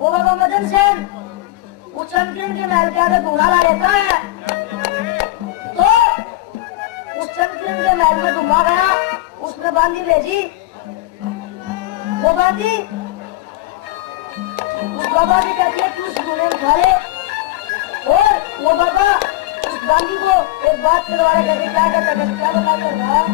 वो बाबा मदन सेन उस चंद्रकिरण के महल के आगे धूना ला लेता है, तो उस चंद्रकिरण के महल में घुमा गया, उसने बांधी भेजी, वो बांधी उस बाबा की कहती है तू उस धूने में खा ले, और वो बाबा उस बांधी को एक बात करवाने कहते क्या कहता है, क्या बता कर रहा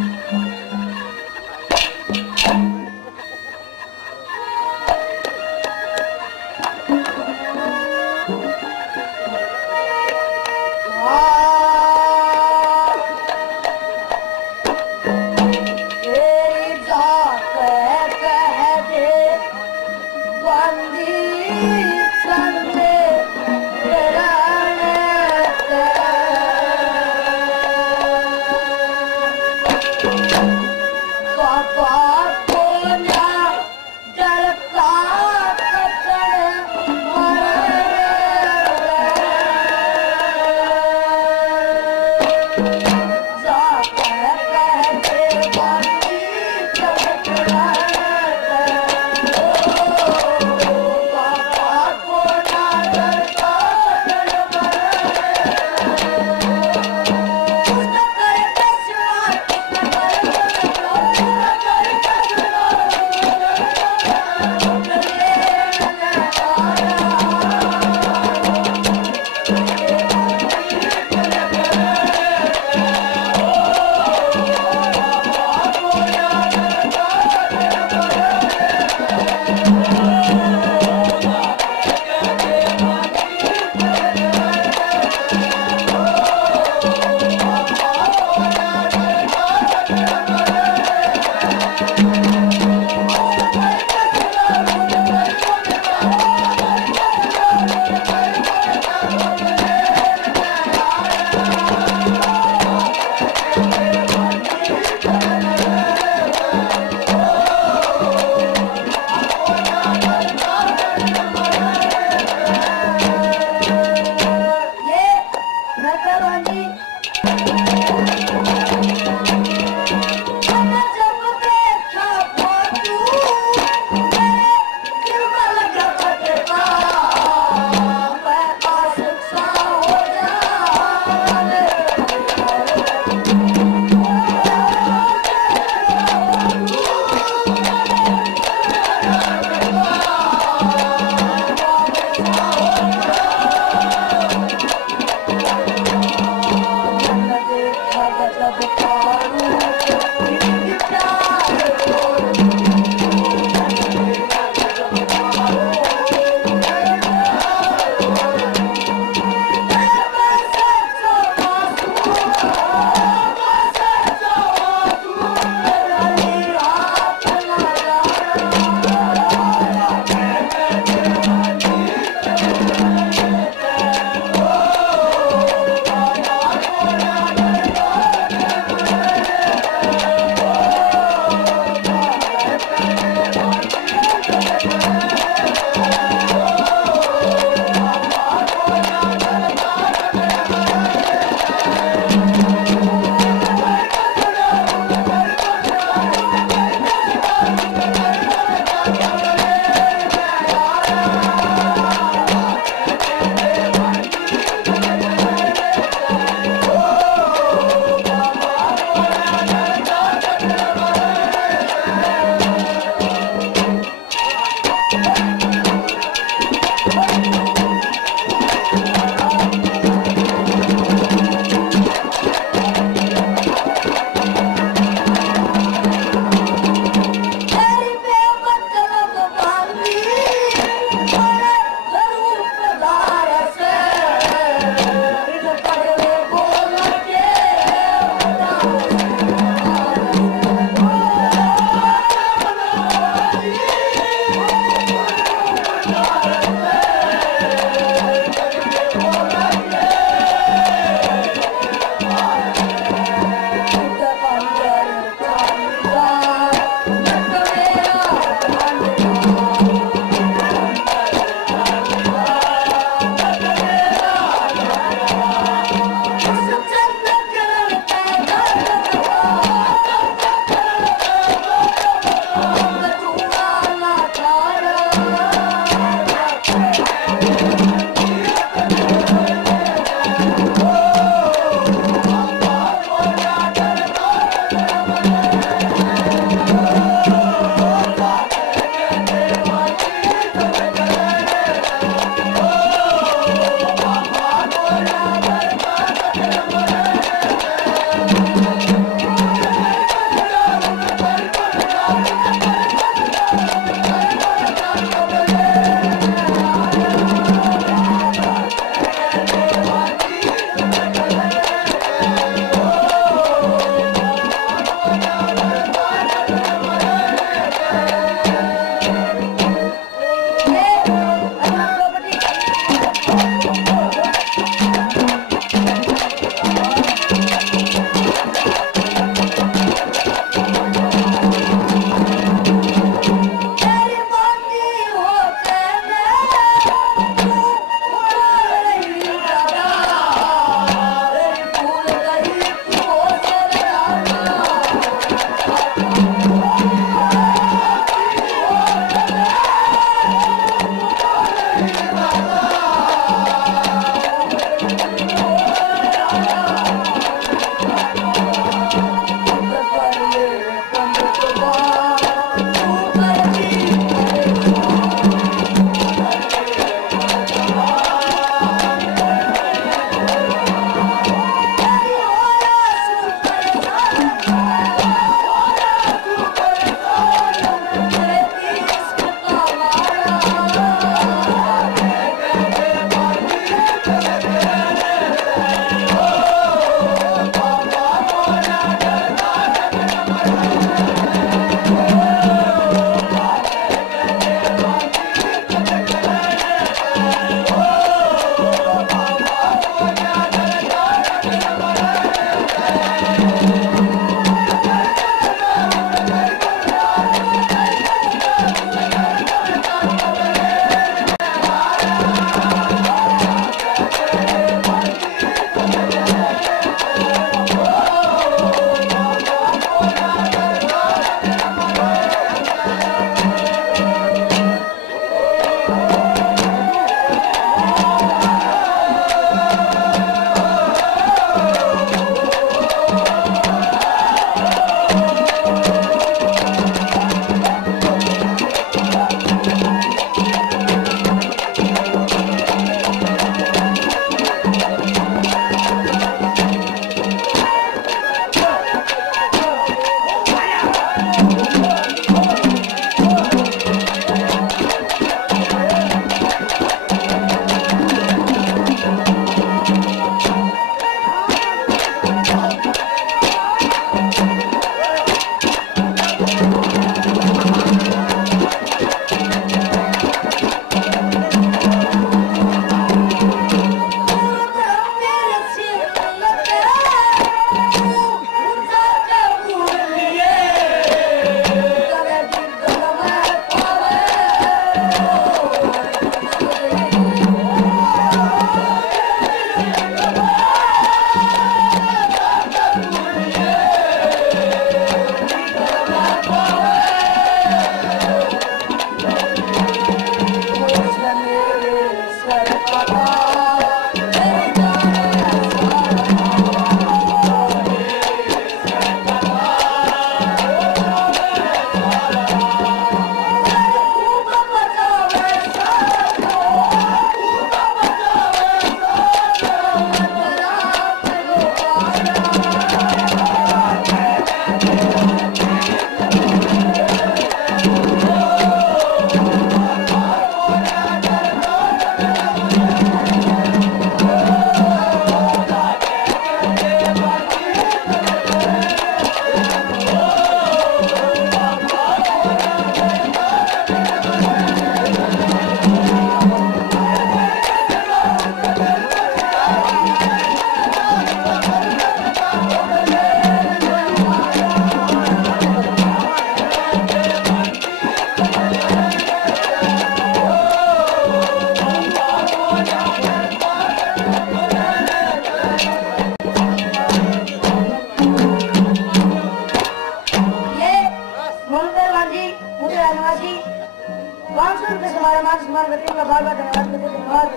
मान सम्मान करते हैं, बार बार धन्यवाद करते हैं, धन्यवाद।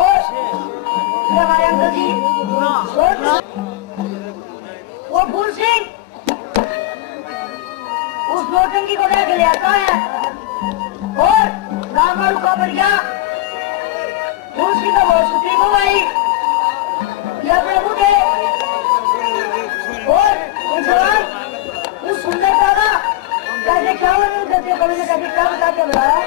और ये हमारे अंकल जी वो फूल सिंह उस नौटंकी को लेकर ले आता है और राम रुका पड़ गया। फूल सिंह का बहुत सुखी हो भाई यह प्रभु थे और जवान उस सुंदरता का कैसे क्या वर्णन करते कवि ने कैसे क्या बता के बताया।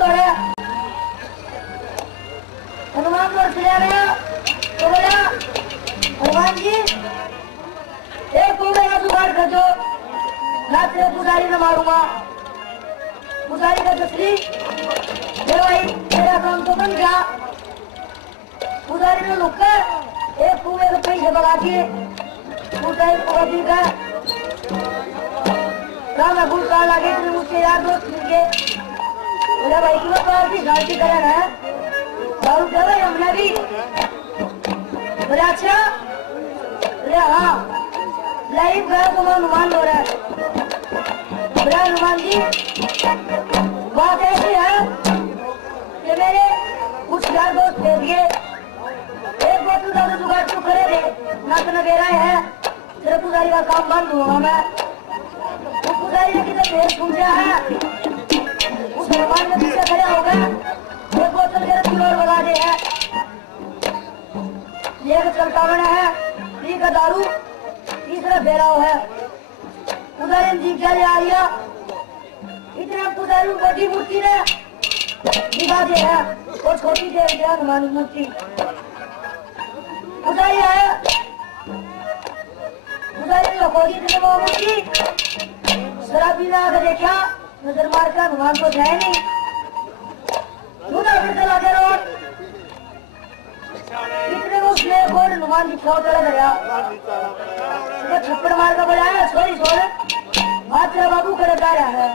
दौड़े हनुमान दौड़ चले गया तो बोला हनुमान जी एक तू मेरा जुगाड़ कर दो ना तेरे पुजारी न मारूंगा। पुजारी का दसरी भाई तेरा काम तो बन गया। पुजारी ने लुक कर एक कुएं के पैसे बगा दिए। पुजारी का राम अबूल का लगे तो मुझसे यार दोस्त मिल गए। बोला भाई की बात की शांति करें है दारू दे भाई हमने भी। बोला अच्छा बोले हाँ लाइव गया तो मैं हनुमान हो रहा है। बोला हनुमान जी बात ऐसी है कि मेरे कुछ यार दोस्त भेज गए एक बोतल दारू जुगाड़ तो करे दे ना तो नगेरा है तेरे पुजारी का काम बंद हुआ। मैं वो पुजारी ने किधर भेज सुन रहा है उस हनुमान ने पीछे खड़ा होगा एक बोतल के किलोर बगा दे है एक चलता बना है पी का दारू तीसरा बेराव है। पुजारी जी क्या ले आया इतना पुजारी बड़ी मूर्ति ने दिखा दे है और छोटी दे दिया हनुमान मूर्ति। पुजारी आया पुजारी ने खोजी थी वो मूर्ति शराबी ने आकर देखा नजर मार कर हनुमान को जाए नहीं फिर चला गया और इतने में उसने और हनुमान जी छाव चला गया तो छप्पड़ मार कर बोला सॉरी सॉरी बात तेरा बाबू करे जा रहा है।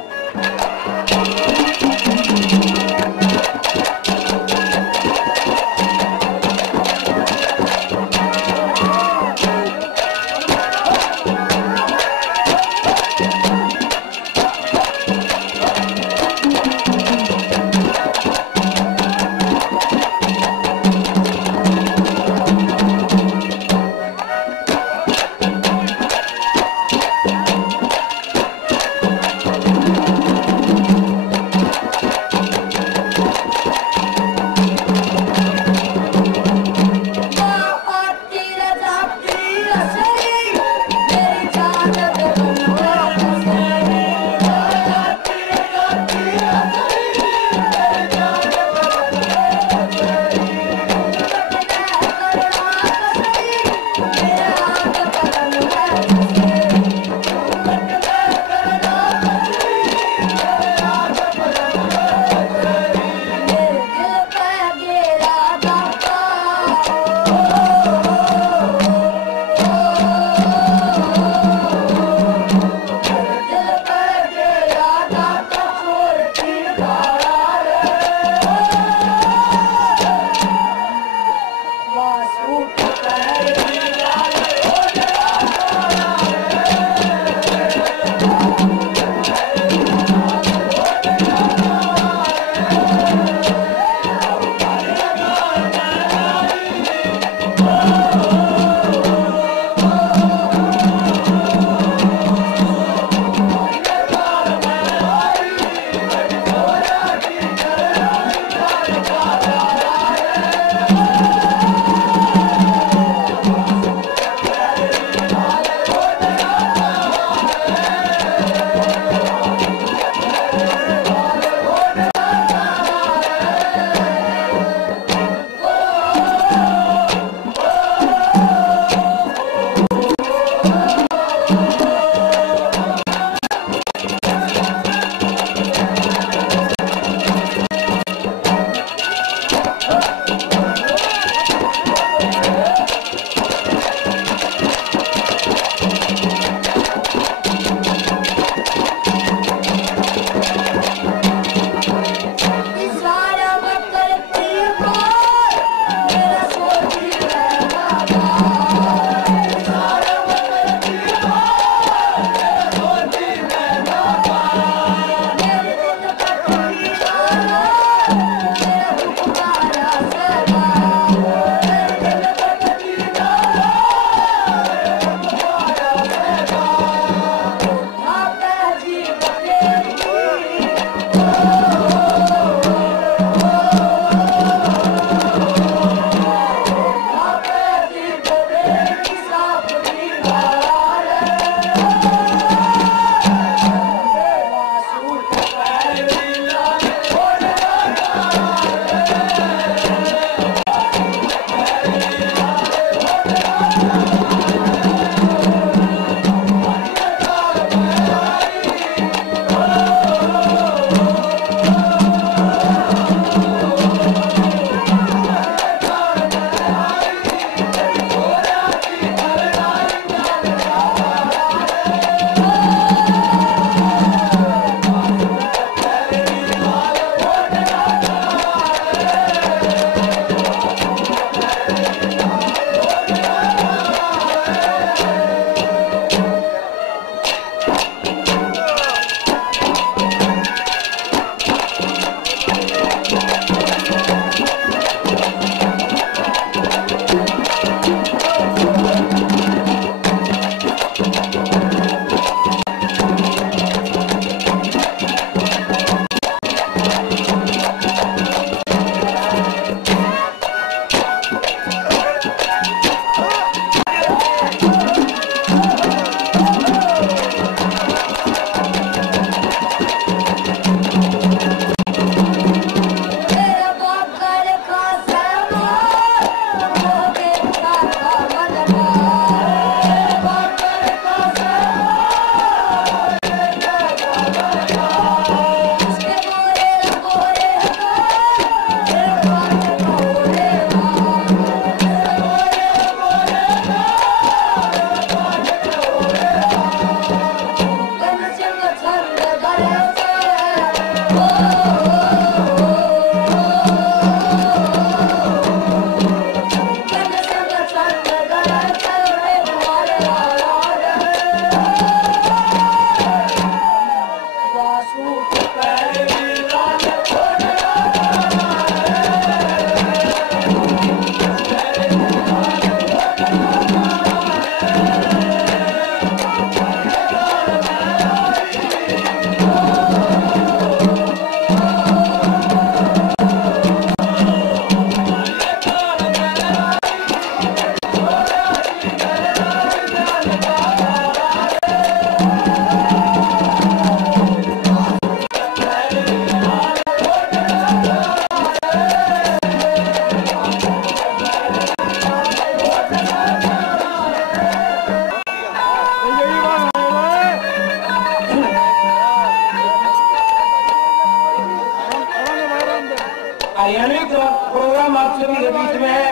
हरियाणवी प्रोग्राम आप सभी के बीच में है।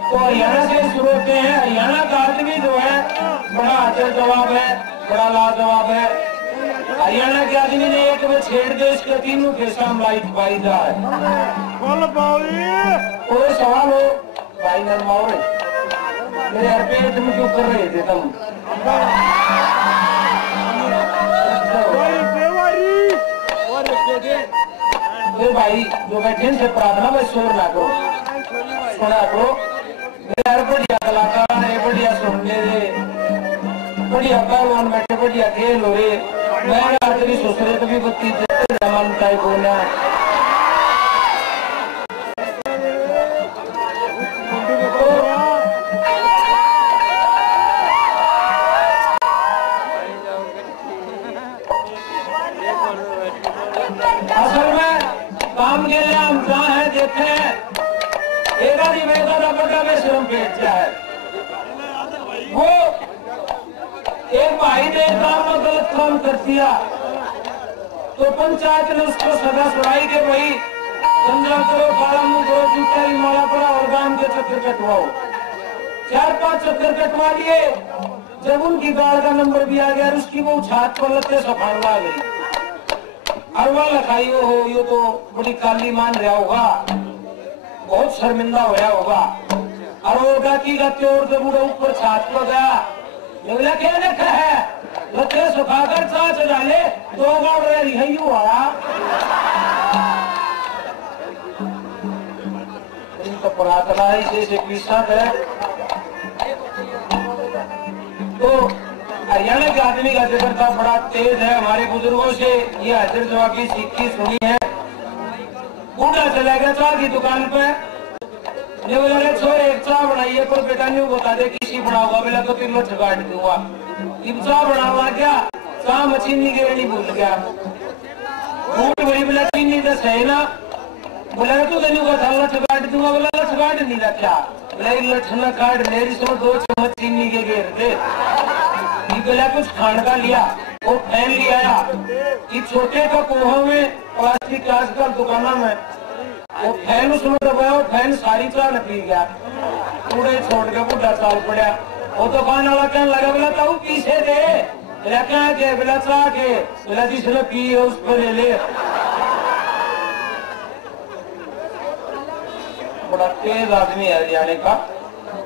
तो हरियाणा से शुरू होते हैं। हरियाणा का आदमी जो है बड़ा अच्छा जवाब है, बड़ा लाजवाब है। हरियाणा के आदमी ने एक में छेड़ दे इसके तीनों के साम लाइट पाई जाए। कोई सवाल हो भाई नरमाओ मेरे पेट में क्यों कर रहे थे तुम? भाई जो बैठे से प्रार्थना में शोर ना करो, सुना करो। मेरे बढ़िया कलाकार है, बढ़िया सुनने दे, बढ़िया पहलवान बैठे, बढ़िया खेल हो रहे। मैं तेरी ससुरे कभी बत्ती मानता है को ना। असल में काम के लिए हम जहाँ है देखे एक आदि बेटा बड़ा बेशरम पेट जाए। वो एक भाई ने काम में गलत काम कर दिया तो पंचायत ने उसको सजा सुनाई के भाई गंजा करो, काला मुंह करो, जूता ही माला पड़ा और गांव के चक्कर कटवाओ। 4-5 चक्कर कटवा लिए। जब उनकी गाड़ का नंबर भी आ गया उसकी वो छात पर लगते सफाई आ गई। अरवा लखाई हो यो तो बड़ी काली मान रहा होगा, बहुत शर्मिंदा हो रहा होगा। अरोगा की गति और जब ऊपर छात पर गया क्या लिखा है लते सुखाकर चाच डाले 2 गाड़ रही हुआ। तो प्रार्थना जैसे कृष्ण है। तो हरियाणा के आदमी का जिक्र था बड़ा तेज है। हमारे बुजुर्गों से ये हाजिर जवाबी सीखी सुनी है। बूढ़ा चला गया चाय की दुकान पे, छोरे एक चाय बनाइए पर बेटा नहीं बता दे किसी बनाऊंगा, बोला तो 3 लक्ष काट दूंगा। अब चाय बनावा क्या चाय मशीनी गिरनी भूल गया। फूट बड़ी बोला चीनी दस है ना, बोला तो तेन लक्ष काट दूंगा, बोला लक्ष काट नहीं रखा, बोला लक्ष न काट मेरी सो 2 चम्मच चीनी के गिर दे। बोला कुछ खाने का लिया वो फैन लिया कि छोटे का कोहा में प्लास्टिक का आजकल दुकाना में वो फैन उसमें दबाया, वो फैन सारी चाय न पी गया। पूरे छोड़ के बुढ़ा चाल पड़ा। वो दुकान वाला कहने लगा बोला ताऊ पीछे दे, बोला क्या के, बोला चाह के, बोला जिसने पी है उस पर ले ले। बड़ा तेज आदमी है हरियाणा का।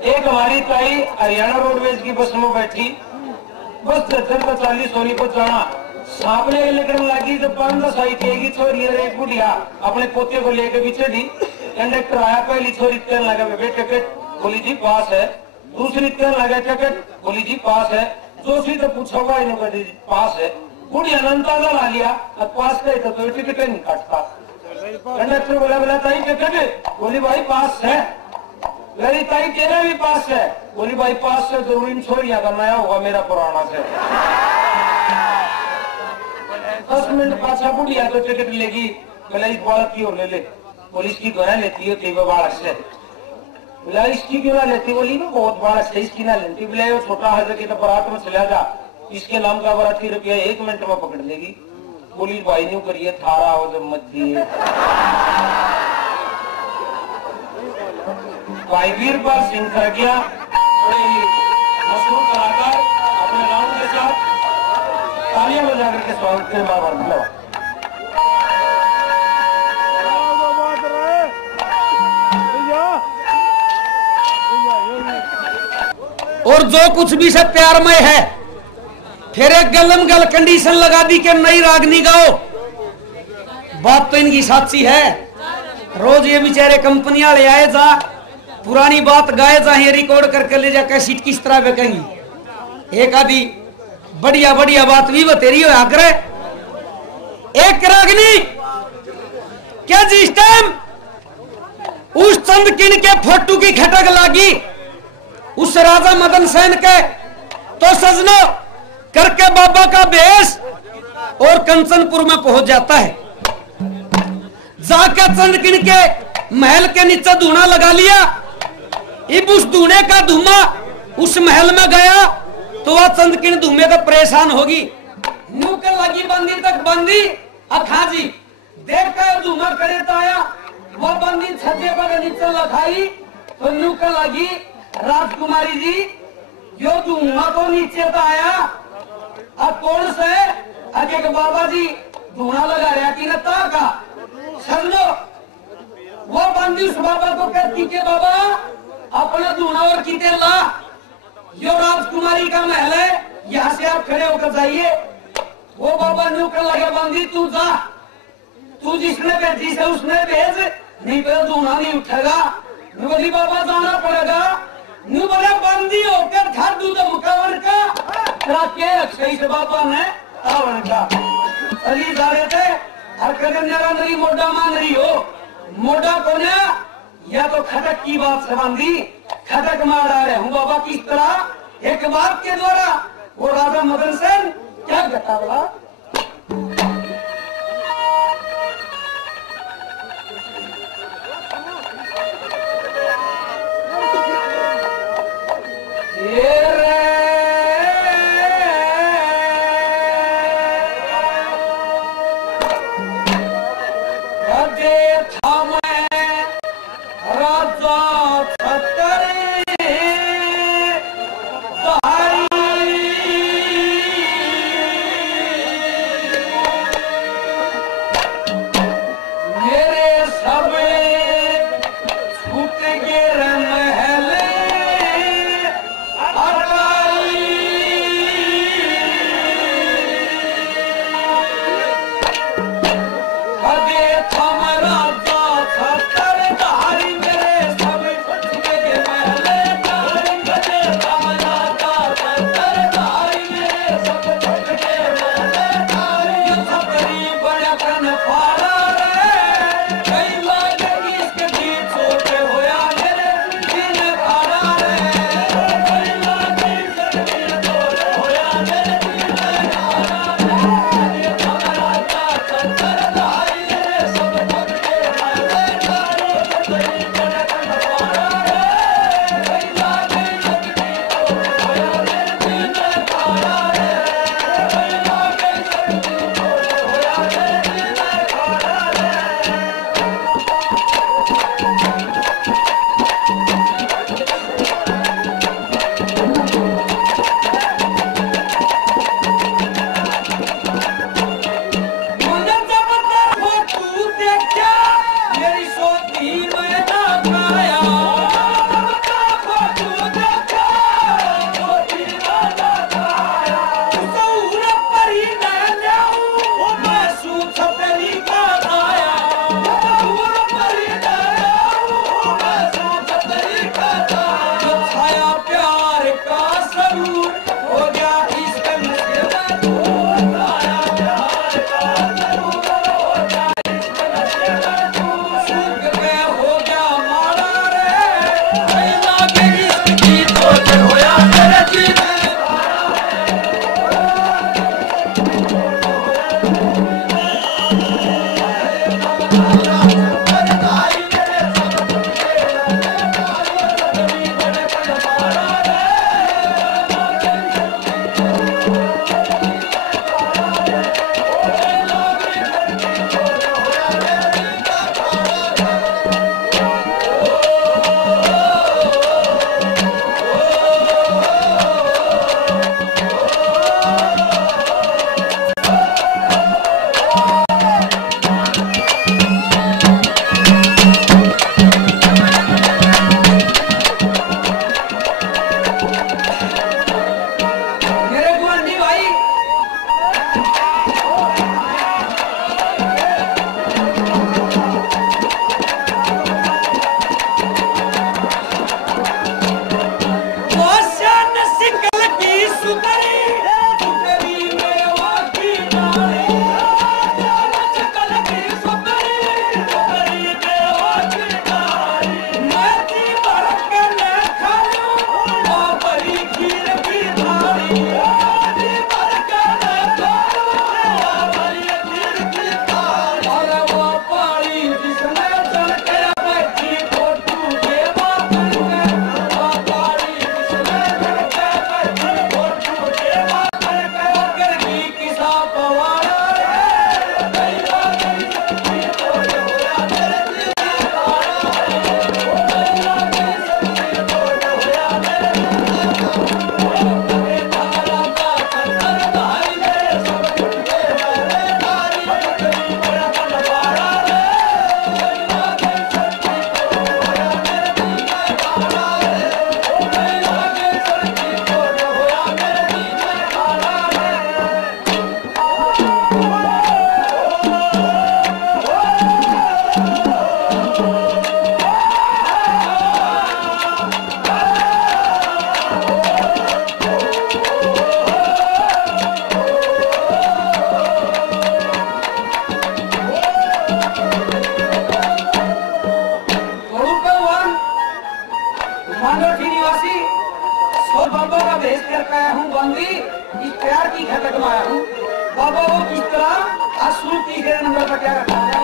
एक हमारी ताई हरियाणा रोडवेज की बस में बैठी, बस 40 सोनीपत जाना, सामने निकलने लगी तो 5-10 आई थी छोरी एक बुढ़िया अपने पोते को लेकर भी चढ़ी। कंडक्टर आया, पहली छोरी कहने लगा बेबे टिकट, बोली जी पास है। दूसरी कहने लगा टिकट, बोली जी पास है। दूसरी तो पूछा हुआ इन्होंने पास है। बुढ़िया अंदाजा ला लिया अब पास का तो टिकट नहीं काटता। कंडक्टर बोला बोला ताई टिकट, बोली भाई पास है। लड़ी ताई तेरा भी पास है, बोली भाई पास से जरूरी छोरिया का नया होगा मेरा पुराना से। 10 मिनट पाछा बुढ़िया तो टिकट लेगी, बोला इस बालक की और ले ले, बोली इसकी तो है लेती होती है बालक से। बोला इसकी क्यों ना लेती, बोली ना बहुत बालक से इसकी ना लेती। बोले वो छोटा है कि तो बारात में चला जा, इसके नाम का बाराती रुपया 1 मिनट में पकड़ लेगी। बोली भाई न्यू करिए थारा हो जब मत दिए। भाई वीरपाल सिंह खरकिया बड़े ही मशहूर कलाकार अपने नाम के साथ तालियां बजा करके स्वागत के बाद और जो कुछ भी सब प्यारमय है फिर एक गलम गल कंडीशन लगा दी कि नई रागनी गाओ। बात तो इनकी साची है। रोज ये बेचारे कंपनी वाले आए जा पुरानी बात गाए जा, रिकॉर्ड करके ले जा कैसेट किस तरह बेकेंगी। एक आदि बढ़िया बढ़िया बात भी बतेरी हो आकर एक रागनी क्या जिस टाइम उस चंद किन के फोटो की खटक लागी उस राजा मदन सेन के, तो सजनो करके बाबा का बेस और कंचनपुर में पहुंच जाता है। जाकर चंदकिन के महल के नीचे धूना लगा लिया। इब उस धूने का धुआं उस महल में गया तो वह चंदकिन धुएं तो परेशान होगी। नूकर लगी बंदी तक बंदी अखाजी देख कर धुआं करे तो आया वो बंदी छज्जे पर नीचे लखाई तो नुक लगी राजकुमारी जी यो धुआं तो नीचे तो आया अब कौन से आगे के बाबा जी धुआं लगा रहा कि न का समझो वो बंदी उस बाबा को कहती के बाबा अपना धुआं और कीते ला यो राजकुमारी का महल है यहाँ से आप खड़े होकर जाइए वो बाबा न्यू कर लगे बंदी तू जा तू जिसने भेजी से उसने भेज नहीं तो धुआं नहीं उठेगा बोली बाबा जाना पड़ेगा न्यू बोले बंदी होकर घर दूध मुकावन का के अक्षय से बाबा ने रावण का अली जा रहे थे हर कदम नरी मोटा मान रही हो मोटा को ना या तो खटक की बात से बंदी खटक मार रहे हूँ बाबा किस तरह एक बात के द्वारा वो राजा मदन सेन क्या घटा बोला तीसरे नंबर पर क्या रखा है?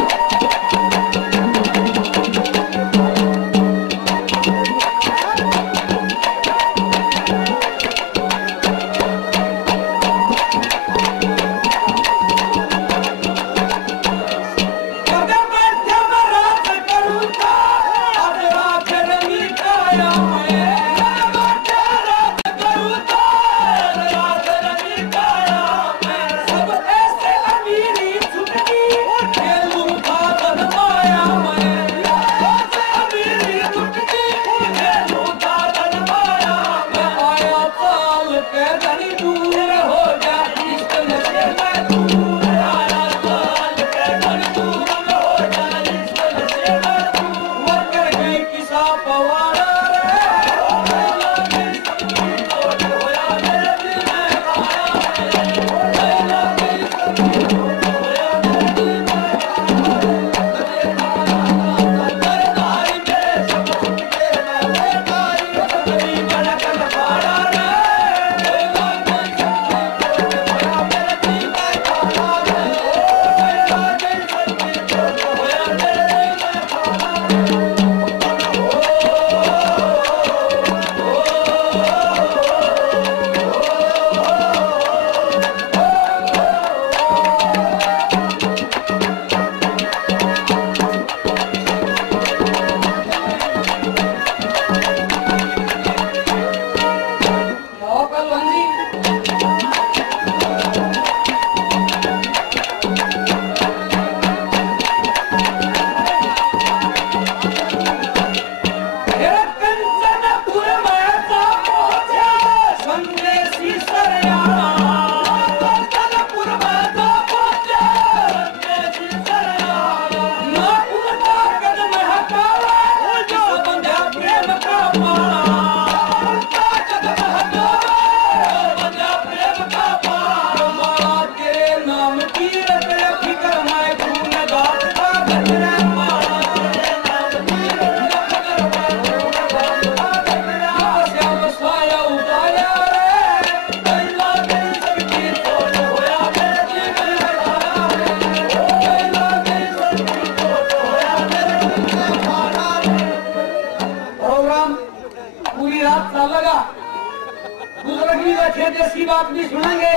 देसी बात भी सुनेंगे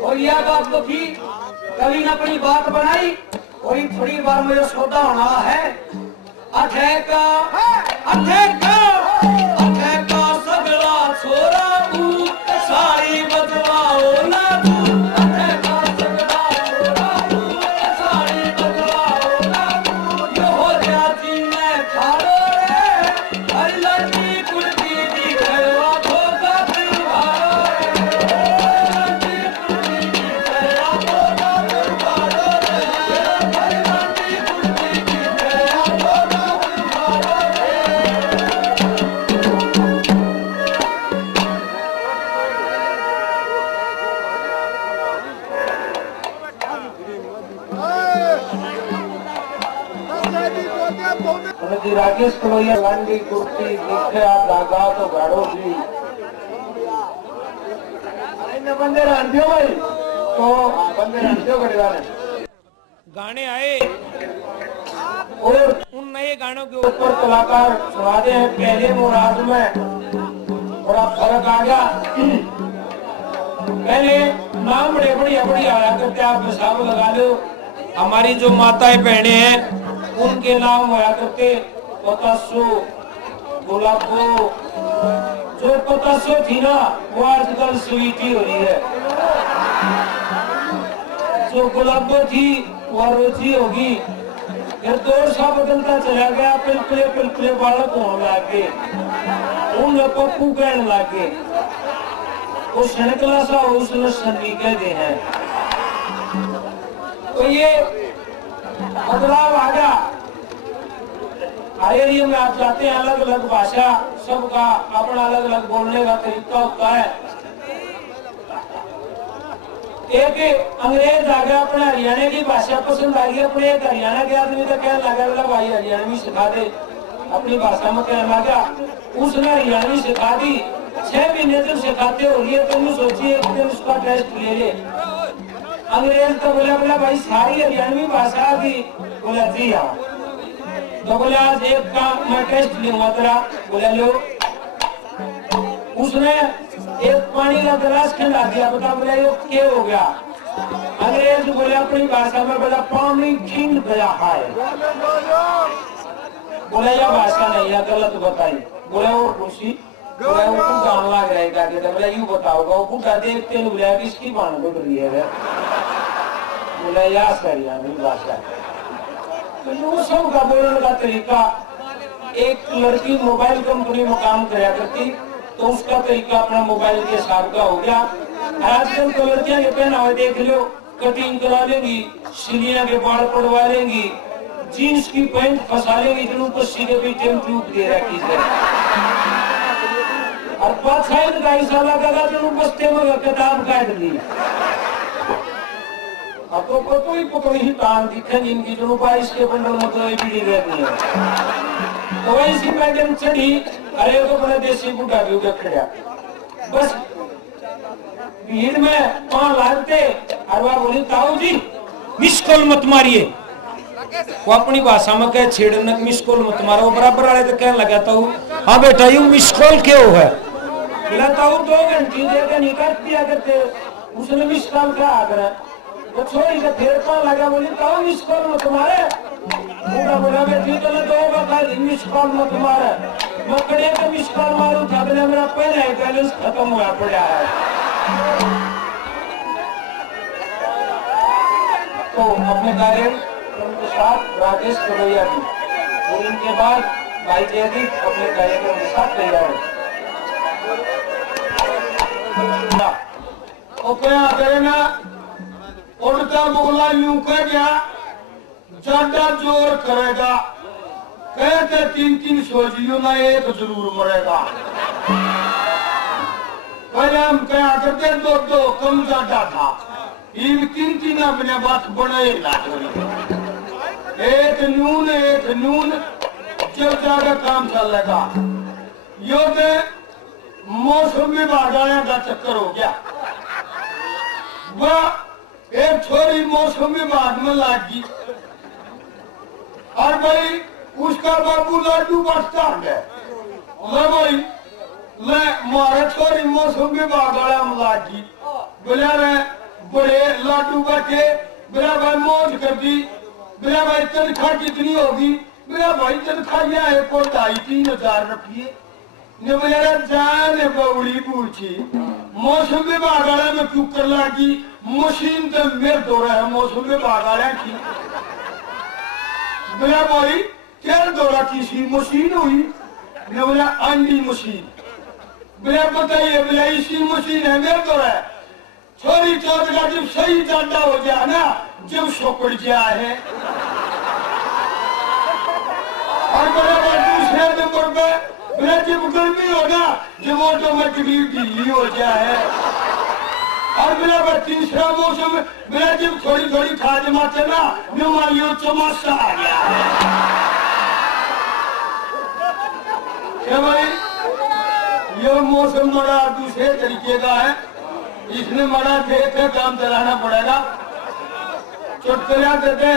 और यह बात तो थी कभी ने अपनी बात बनाई और थोड़ी बार मुझे सौदा होना है। अठे का सगला छोरा सारी बदलाओ ना राकेश कलोया लांडी कुर्ती दिखे आप धागा तो गाड़ो जी बंदे रांधियो भाई तो बंदे रांधियो गरीबान गाने आए और उन नए गानों के ऊपर कलाकार सुनाते हैं। पहले मुराद में बड़ा फर्क आ गया। पहले नाम बड़े बड़ी आया करते आप हिसाब लगा लो। हमारी जो माताएं बहनें हैं उनके नाम होया करते पतासो गुलाबो। जो पतासो थी ना वो आजकल स्वीटी हो रही है। जो गुलाबो थी वो रोजी होगी। फिर दौर सा बदलता चला गया। पिलपिले बालक होने लगे। उन पप्पू कहने लगे। वो शनकला सा उसने सन्नी कहते हैं। तो ये बदलाव आ गया। हर एरिया में आप जाते हैं अलग अलग भाषा सबका अपना अलग अलग बोलने का तरीका होता है। एक अंग्रेज आ गया अपने हरियाणा की भाषा पसंद आ गई। अपने एक हरियाणा के आदमी तो कहने लगा भाई हरियाणवी सिखा दे अपनी भाषा में कहने लगा। उसने हरियाणवी सिखा दी। 6 महीने जब सिखाते हो रही है तो सोचिए एक दिन उसका टेस्ट ले ले। अंग्रेज तो बोला बोला भाई सारी हरियाणवी भाषा की। बोला जी हाँ। तो बोले आज एक काम मैं टेस्ट लूंगा तेरा। बोला लो। उसने एक पानी का गिलास खिला दिया। बता बोला ये क्या हो गया? अंग्रेज बोले अपनी भाषा में बोला पानी खिंड गया है। बोला यह भाषा नहीं है, गलत बताई। बोला वो खुशी बोला वो गान लग रहा है। बोला यूं बताओगा वो बुढ़ा देखते हैं। बोला किसकी बाण बढ़ रही है? बोला या सरिया नहीं भाषा। तो सबका बोलने का तरीका। एक लड़की मोबाइल कंपनी में काम कराया करती तो उसका तरीका अपना मोबाइल के हिसाब का हो गया। आजकल तो लड़कियां ये पहनावे देख लो, कटिंग करा लेंगी, सिलिया के बाल पड़वा लेंगी, जीन्स की पैंट फंसा लेंगी, जिनको सीधे भी टेम्पू दे रखी है और 5 साल लगा जो बस्ते में किताब काट दी। अब तो पतो ही कान दिखे जिनकी जो 22 के बंडल में तो बीड़ी रहती है। तो वैसी पैटर्न चढ़ी। अरे तो बड़े देसी बुढ़ा भी उधर खड़ा बस भीड़ में पांव लागते। और वह बोली ताऊ जी मिस कॉल मत मारिए। वो अपनी भाषा में कह छेड़ने मिस कॉल मत मारो। वो बराबर वाले तो कहने लगा ताऊ हाँ बेटा यू मिस कॉल क्यों है? बोला ताऊ 2 घंटे देकर नहीं कर दिया करते। उसने मिस कॉल क्या आकर वो छोड़ी के फिर पांव लगा। बोली ताऊ मिस कॉल मत मारे। बोला बेटी तो ने 2 बार मिस कॉल मत मारे। मैं कड़े पे मिस कॉल मारू था। बोले मेरा पहले बैलेंस खत्म हुआ पड़ा है। तो अपने कार्य के साथ राजेश करोया जी और इनके बाद भाई जयदीप अपने कार्यक्रम के साथ तैयार है। क्या करना उड़ता बोला यूं कह गया ज्यादा जोर करेगा। कहते 3 सोचियो ना एक जरूर मरेगा। पहले हम क्या करते 2 कम ज्यादा था। इन 3 अपने बात बने एक नून जब ज्यादा काम चलेगा। यो मौसम विभाग आया का चक्कर हो गया। वह एक छोरी मौसम विभाग में लागी और भाई उसका बाबू लाडू बचता है। भाई मैं मारे छोरी मौसम विभाग वाला में लागी। बोला बड़े लाडू बैठे। बोला भाई मौज कर दी। बोला भाई तनख्वाह कितनी होगी? बोला भाई तनख्वाह है को 2,500 रुपये। ने बोला जान बउड़ी पूछी मौसम विभाग वाले में क्यों कर लागी? मशीन तो मेरे दो रहा है मौसम विभाग वाले की। बोला भाई तेरे दौरा किसी मशीन हुई? ने बोला अंडी मशीन। बोला बताइए। बोला इसी मशीन है मेरे दौरा है। छोरी चौथ का जब सही ज्यादा हो जाए ना जब सोपड़ जाए है। और बोला दूसरे नंबर पे बोला जब गर्मी हो ना जब ऑटोमेटिकली ढीली हो जाए। और बोला तीसरा मौसम बोला जब थोड़ी खाद माते ना नुमाइयों चमत्सा आ गया है। भाई ये मौसम बड़ा दूसरे तरीके का है। इसने बड़ा देख कर काम चलाना पड़ेगा। चुटकुला देते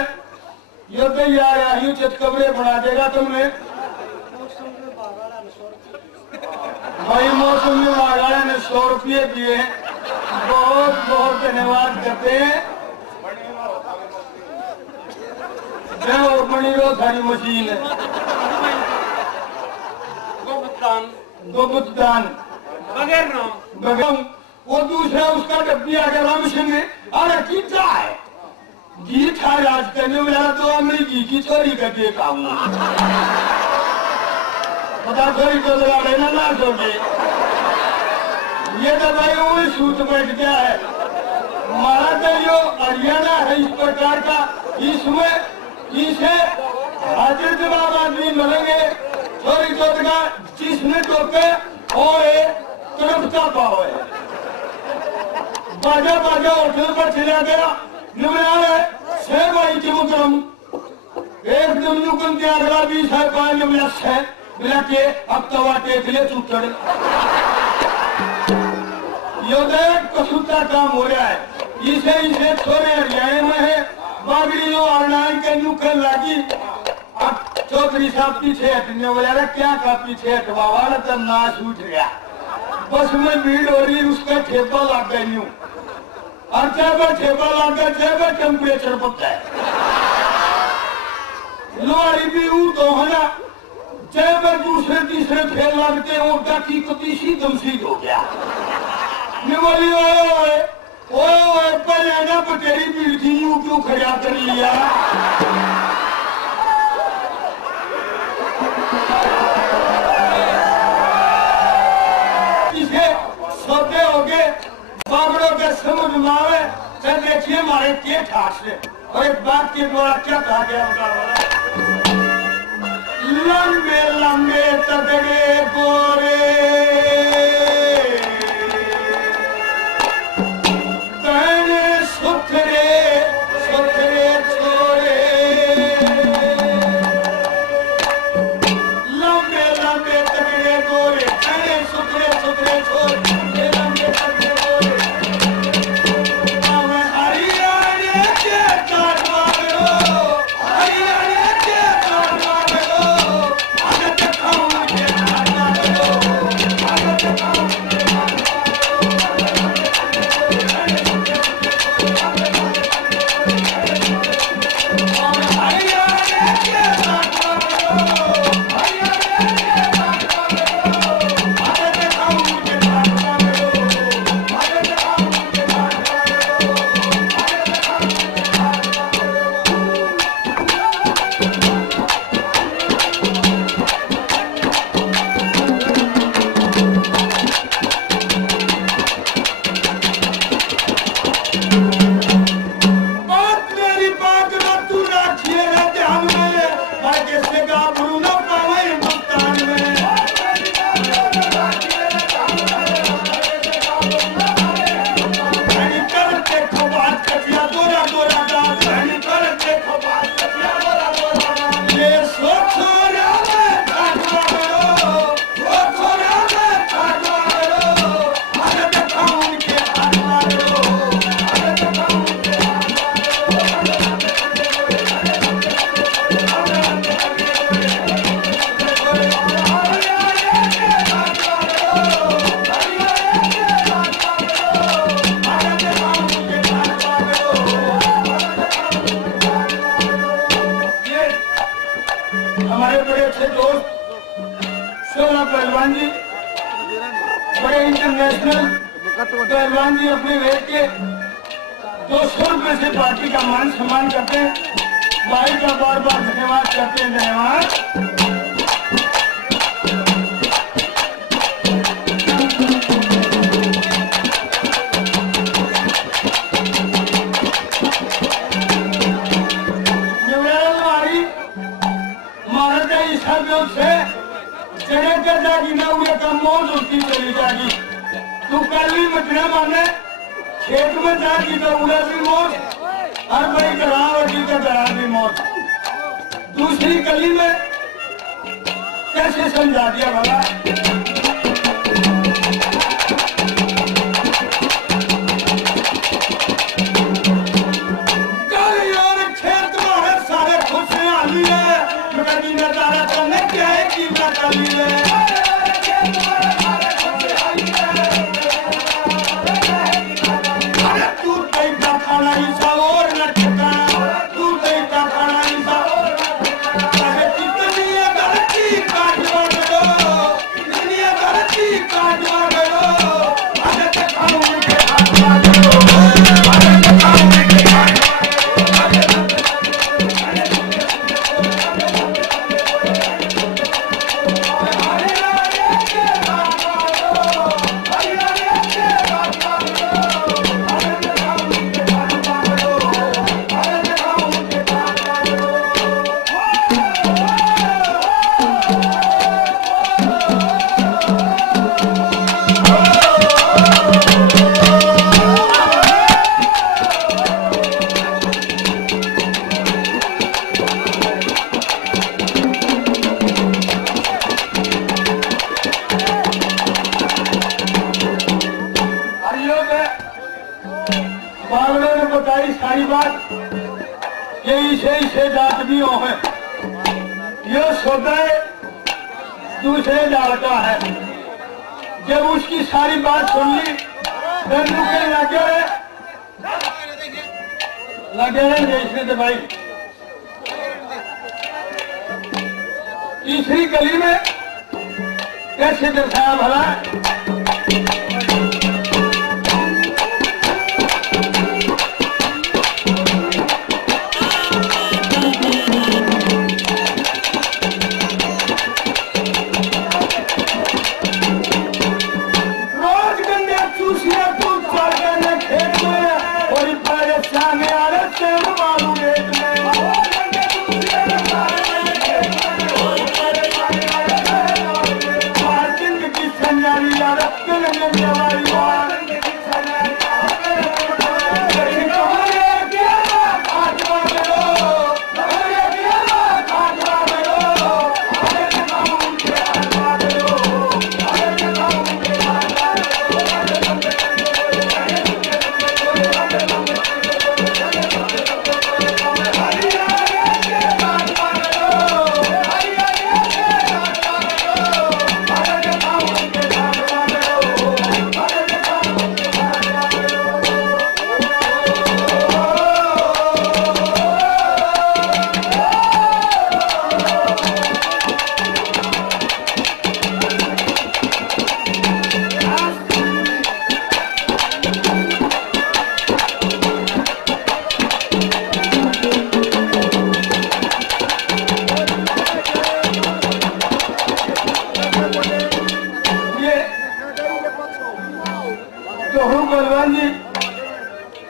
ये तो यार यूं चटकबरे बना देगा तुमने। भाई मौसम विभाग वाले ने 100 रुपये दिए हैं। बहुत बहुत धन्यवाद करते हैं। बनी रो सारी मशीन है गोबुतान बगैर वो दूसरा उसका डब्बी आ गया मशीन में। अरे कितना है घी था राज करने वाला तो हमारी घी की चोरी करके काम पता चोरी तो लगा लेना ना सोचे। ये तो भाई वही सूत बैठ गया है। हमारा तो जो हरियाणा है इस प्रकार का इसमें इसे हाजिर जवाब आदमी मिलेंगे। चोरी चोट का जिसने टोके और तरफता पाओ है। बाजा बाजा होटल पर चला गया से भाई के मुकरम एकदम नुकन के अगला 20 है 5 मिनट है मिला के अब तो टेक ले चुटड़ यो कसूता काम हो रहा है। इसे इसे छोरे हरियाणा में है बागड़ी लो अरनाल के नुकल लगी। अब चौधरी साहब पीछे हटने वाला क्या का पीछे हटवावा ना तब नाश उठ गया। बस में भीड़ हो रही उसका ठेपा लग गया यूं और जब ठेपा लग गया जब टेम्परेचर बढ़ता है लोहारी भी तो है ना जब दूसरे तीसरे फेल लगते हैं उनका की कतीसी दमसीद हो गया। मैं बोली ओए पहले ना तेरी भीड़ थी यूं क्यों खड़ा कर लिया। इसे सोते हो गए बाबड़ों के समझ में आवे चल देखिए हमारे के ठाक से और एक बात के द्वारा क्या कहा गया बता लंबे लंबे तगड़े गोरे तने सुथरे सुथरे छोरे लंबे लंबे तगड़े गोरे तने सुथरे सुथरे छोरे लंबे तगड़े गोरे हरियाणा के काटवाड़ो हरियाणा के काटवाड़ो पहलवान जी बड़े इंटरनेशनल पहलवान जी अपने वेट के 200 रुपए से पार्टी का मान सम्मान करते हैं। भाई का बार बार धन्यवाद करते हैं। धन्यवाद। जागी ना उन्हें कम मौज होती चली जागी। तू कल भी मछलियां मारने खेत में जागी तो उन्हें भी मौज और बड़ी करावटी का करा भी मौज। दूसरी गली में कैसे समझा दिया भला सारी बात ये इसे जात भी हो है, ये सौदा दूसरे जाल का है। जब उसकी सारी बात सुन ली तनु के लगे रहे तो भाई तीसरी गली में कैसे दर्शाया भला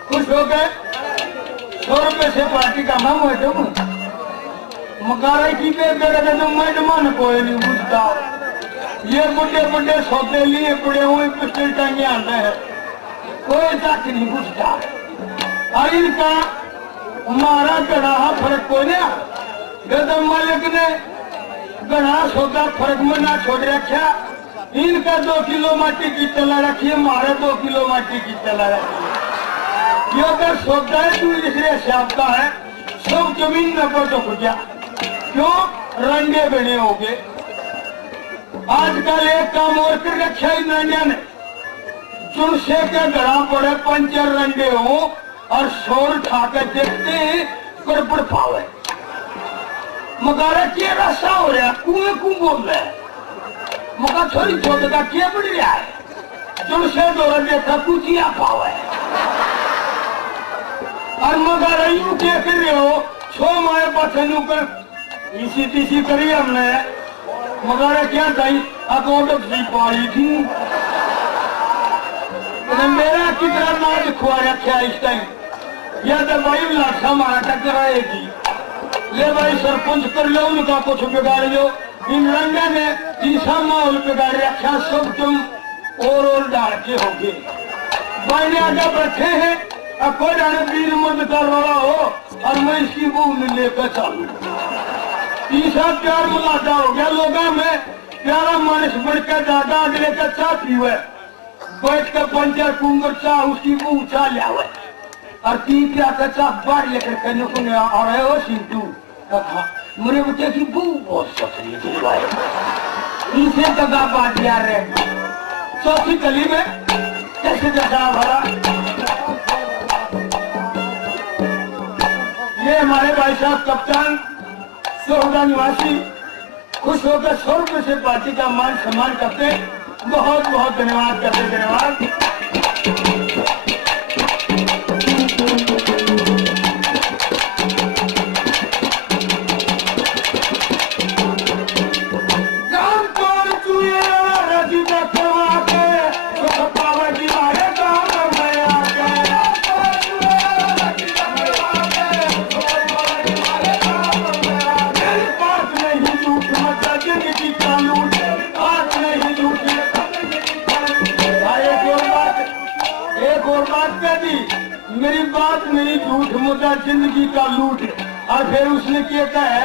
खुश हो गए। 100 रुपए से पार्टी का मांग हुए तुम मकारा की पे करे तो मैं डमान कोई नहीं बुझता। ये बुढ़े बुढ़े सौदे लिए बुढ़े हुए पिछले टांगे आते हैं, कोई तक नहीं बुझता। और इनका हमारा गड़ा फर्क कोई नहीं। गदम मालिक ने गड़ा सौदा फर्क में ना छोड़ रखा। इनका 2 किलो माटी की चला रखी है, हमारा 2 किलो माटी की चला रखी है। ये अगर सौदा है तू इसलिए हिसाब का है, सब जमीन में पर तो गया क्यों रंगे बने हो गए। आजकल एक काम और कर रखा इन रंडिया ने, चुनसे के गड़ा पड़े पंचर रंडे हो और शोर ठाकर देखते हैं गड़बड़ पावे। मगारा के रसा हो रहा कुएं कुएं बोल रहा है। मगा छोरी छोटे का क्या बढ़ रहा है, चुनसे दौरा देखा कुचिया पावे। और मगारा यूं क्या कर रहे हो, छो माए पाछे कर इसी तीसी करी हमने। मगारा क्या था अकाउंट सी पाई थी मेरा कितना नाज खुआ रखा इस टाइम। यह तो भाई लाशा मारा टकराएगी। ले भाई सरपंच कर लो, उनका कुछ बिगाड़ लो। इन रंगा ने तीसरा माहौल बिगाड़ रखा, सब तुम और डाल के हो गए। भाई ने आगे बैठे हैं, अब कोई जाने बीर मुझ कर रहा हो और मैं इसकी बूंद लेकर चालू। तीसरा प्यार मुलादा हो गया लोगों में, प्यारा मानस बढ़कर ज्यादा अगले का चाह पीवे, बैठ कर पंचर कुंगर चाह उसकी बू चाह लिया हुआ और तीन क्या कच्चा बाढ़ लेकर कहने को नहीं आ रहे हो सिंटू। मेरे बच्चे की बू बहुत सफरी है, इनसे दगा बात यार रहे। चौथी गली में कैसे दशा भरा। ये हमारे भाई साहब कप्तान सोहदा निवासी खुश होकर 100 रुपए से पार्टी का मान सम्मान करते। बहुत बहुत धन्यवाद करते, धन्यवाद। मेरी बात नहीं झूठ, मुद्दा जिंदगी का लूट। और फिर उसने क्या कहा,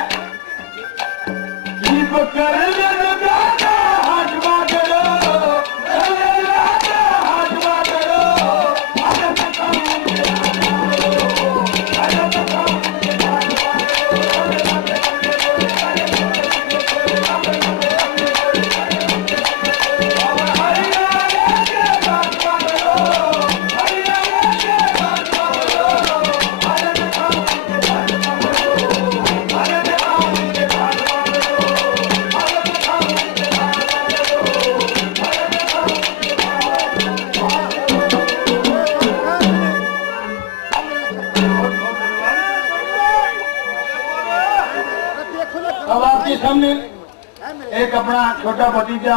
सामने एक अपना छोटा भतीजा